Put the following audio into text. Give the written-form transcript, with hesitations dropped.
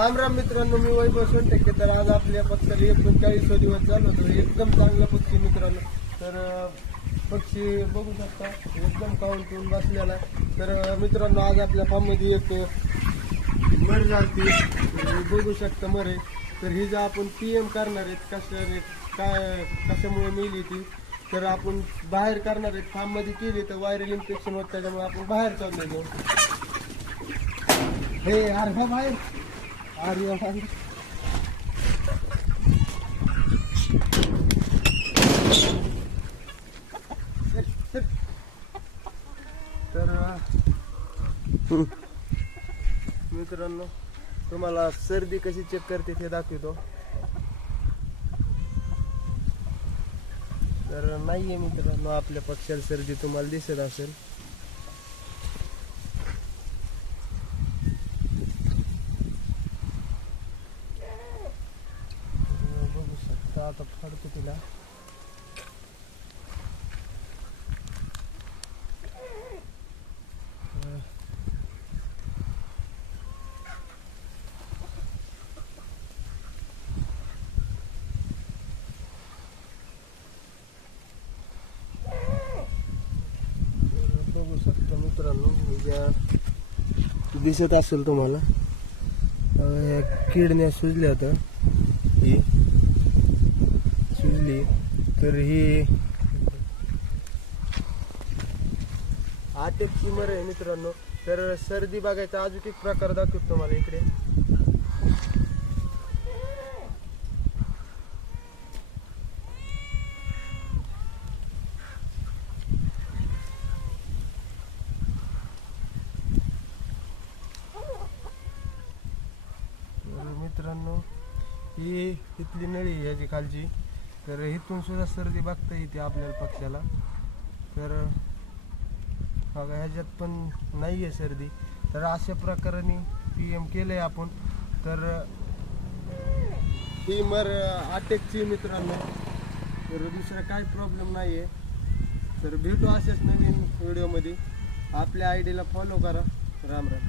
राम राम मित्रांनो, मी वैभव सोनटक्के. तर आज आपल्या पक्षाला 39 दिवस झालं होतं. एकदम चांगला पक्षी मित्रांनो. तर पक्षी बघू शकता एकदम काऊन पिऊन बसलेला आहे. तर मित्रांनो, आज आपल्या फार्ममध्ये एक मर झालती, बघू शकता मर आहे. तर ही जर आपण PM करणार आहेत कशामुळे मिली ती, तर आपण बाहेर करणार आहेत. फार्ममध्ये केली तर व्हायरल इन्फेक्शन होत, त्याच्यामुळे आपण बाहेर चाललेलो. हे यार का बाहेर आर्य बाहेर. तर मित्रांनो, तुम्हाला सर्दी कशी चेक करते ते दाखवतो. तर नाहीये मित्रांनो, आपल्या पक्षाला सर्दी तुम्हाला दिसत असेल. बघू शकता. आता फाडतो तिला. बघू शकता मित्रांनो, दिसत असेल तुम्हाला. किडण्या सुजल्या होत्या, ही सुजली. तर ही आटेपची मर आहे मित्रांनो. तर सर्दी बघायचा अजून एक प्रकार दाखवतो तुम्हाला इकडे. मित्रांनो, ही इथली नळी ह्याची खालची. तर इथून सुद्धा सर्दी बघता येते आपल्याला पक्षाला. तर बघा, ह्याच्यात पण नाही आहे सर्दी. तर अशा प्रकाराने PM केलंय आपण. तर ही मर अटॅकची मित्रांनो. तर दुसरा काय प्रॉब्लेम नाही आहे. तर भेटू अशाच नवीन व्हिडिओमध्ये. आपल्या ID ला फॉलो करा. राम राम.